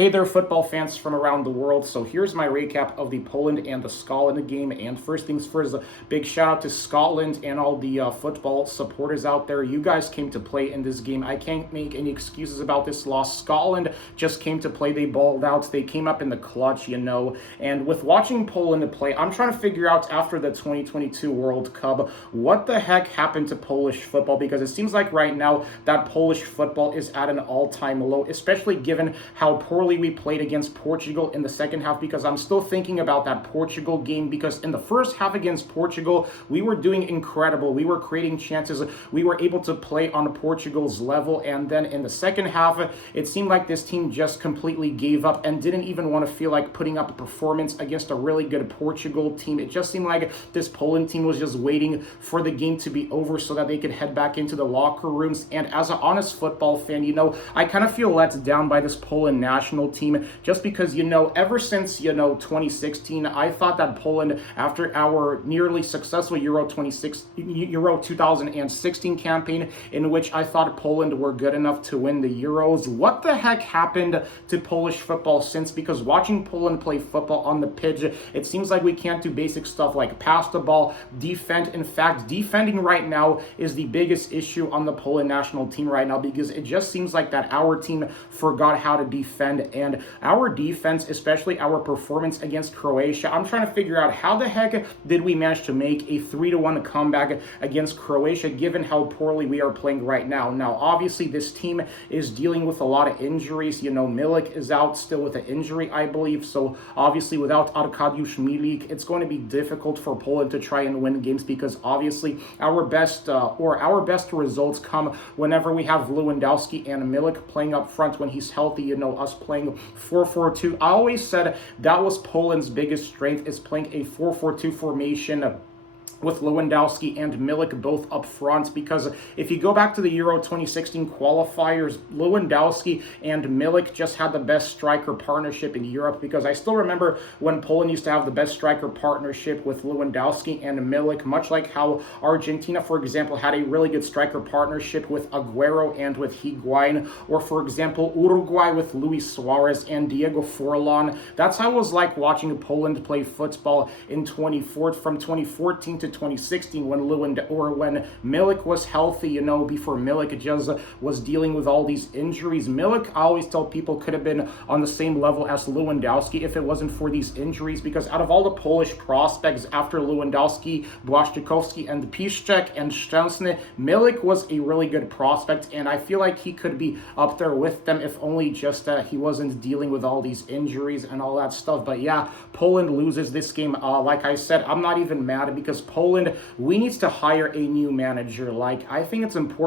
Hey there, football fans from around the world. So here's my recap of the Poland and the Scotland game. And first things first, a big shout out to Scotland and all the football supporters out there. You guys came to play in this game. I can't make any excuses about this loss. Scotland just came to play. They balled out. They came up in the clutch, And with watching Poland play, I'm trying to figure out after the 2022 World Cup, what the heck happened to Polish football? Because it seems like right now that Polish football is at an all-time low, especially given how poorly we played against Portugal in the second half, because I'm still thinking about that Portugal game, because in the first half against Portugal, we were doing incredible. We were creating chances. We were able to play on Portugal's level. And then in the second half, it seemed like this team just completely gave up and didn't even want to feel like putting up a performance against a really good Portugal team. It just seemed like this Poland team was just waiting for the game to be over so that they could head back into the locker rooms. And as an honest football fan, I kind of feel let down by this Poland national team, just because, ever since, 2016, I thought that Poland, after our nearly successful Euro 2016 campaign, in which I thought Poland were good enough to win the Euros, what the heck happened to Polish football since? Because watching Poland play football on the pitch, it seems like we can't do basic stuff like pass the ball, defend. In fact, defending right now is the biggest issue on the Poland national team right now, because it just seems like that our team forgot how to defend. And our defense, especially our performance against Croatia, I'm trying to figure out how the heck did we manage to make a 3-1 comeback against Croatia, given how poorly we are playing right now. Now, obviously, this team is dealing with a lot of injuries. Milik is out still with an injury, I believe. So, obviously, without Arkadiusz Milik, it's going to be difficult for Poland to try and win games, because obviously our best results come whenever we have Lewandowski and Milik playing up front when he's healthy. Us playing 4-4-2. I always said that was Poland's biggest strength, is playing a 4-4-2 formation with Lewandowski and Milik both up front, because if you go back to the Euro 2016 qualifiers, Lewandowski and Milik just had the best striker partnership in Europe, because I still remember when Poland used to have the best striker partnership with Lewandowski and Milik, much like how Argentina, for example, had a really good striker partnership with Aguero and with Higuain, or for example, Uruguay with Luis Suarez and Diego Forlan. That's how it was like watching Poland play football in from 2014 to 2016 when Milik was healthy, before Milik just was dealing with all these injuries. Milik, I always tell people, could have been on the same level as Lewandowski if it wasn't for these injuries, because out of all the Polish prospects after Lewandowski, Błaszczykowski, and Piszczek and Szczęsny, Milik was a really good prospect, and I feel like he could be up there with them if only just he wasn't dealing with all these injuries and all that stuff. But yeah, Poland loses this game. Like I said, I'm not even mad, because Poland, we need to hire a new manager. I think it's important